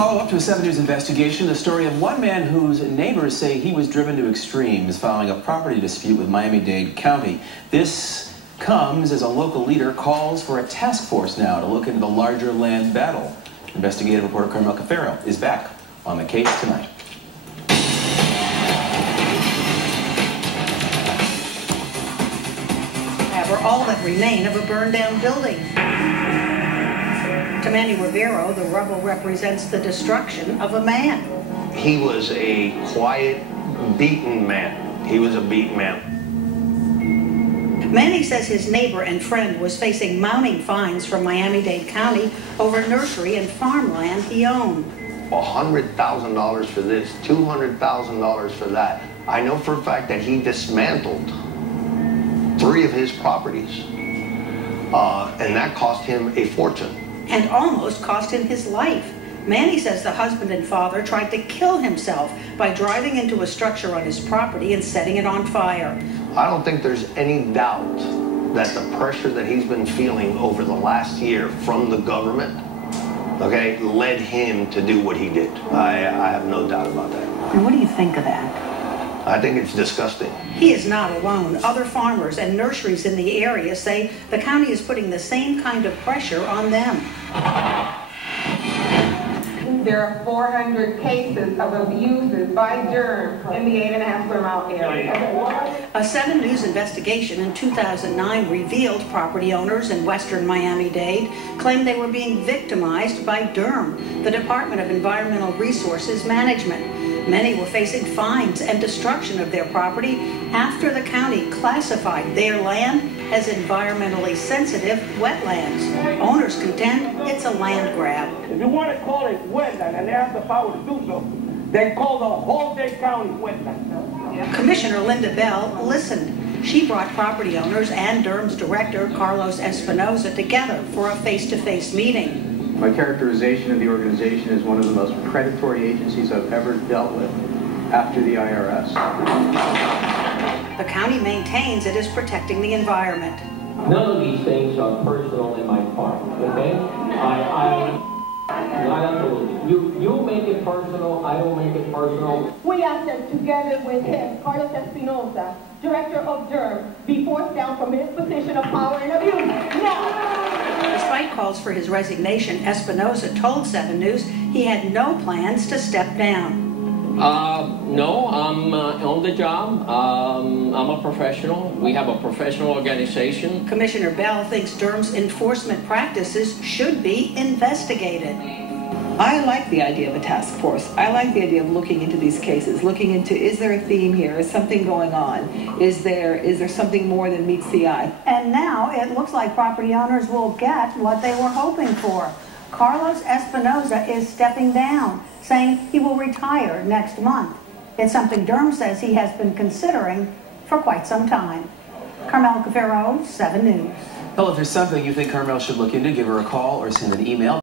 Follow-up to a 7 News investigation, the story of one man whose neighbors say he was driven to extremes following a property dispute with Miami Dade County. This comes as a local leader calls for a task force now to look into the larger land battle. Investigative reporter Carmel Cafaro is back on the case tonight. However, all that remain of a burned-down building. To Manny Rivero, the rubble represents the destruction of a man. He was a quiet, beaten man. He was a beaten man. Manny says his neighbor and friend was facing mounting fines from Miami Dade County over nursery and farmland he owned. $100,000 for this, $200,000 for that. I know for a fact that he dismantled 3 of his properties, and that cost him a fortune. And almost cost him his life. Manny says the husband and father tried to kill himself by driving into a structure on his property and setting it on fire. I don't think there's any doubt that the pressure that he's been feeling over the last year from the government, okay, led him to do what he did. I have no doubt about that. And what do you think of that? I think it's disgusting. He is not alone. Other farmers and nurseries in the area say the county is putting the same kind of pressure on them. There are 400 cases of abuses by germs in the 8.5 square mile area. A 7 News investigation in 2009 revealed property owners in western Miami-Dade claimed they were being victimized by DERM, the Department of Environmental Resources Management. Many were facing fines and destruction of their property after the county classified their land as environmentally sensitive wetlands. Owners contend it's a land grab. If you want to call it wetland and they have the power to do so, they call the whole Dade County wetland. Commissioner Linda Bell listened. She brought property owners and DERM's director, Carlos Espinoza, together for a face-to-face meeting. My characterization of the organization is one of the most predatory agencies I've ever dealt with after the IRS. The county maintains it is protecting the environment. None of these things are personal in my part, okay? You make it personal, I don't make it personal. We asked that together with him, Carlos Espinoza, director of DERM, be forced down from his position of power and abuse. Now! Despite calls for his resignation, Espinoza told 7 News he had no plans to step down. No, I'm on the job. I'm a professional. We have a professional organization. Commissioner Bell thinks DERM's enforcement practices should be investigated. I like the idea of a task force. I like the idea of looking into these cases, looking into, is there a theme here? Is something going on? Is there something more than meets the eye? And now it looks like property owners will get what they were hoping for. Carlos Espinoza is stepping down, saying he will retire next month. It's something DERM says he has been considering for quite some time. Carmel Cafaro, 7 News. Well, if there's something you think Carmel should look into, give her a call or send an email.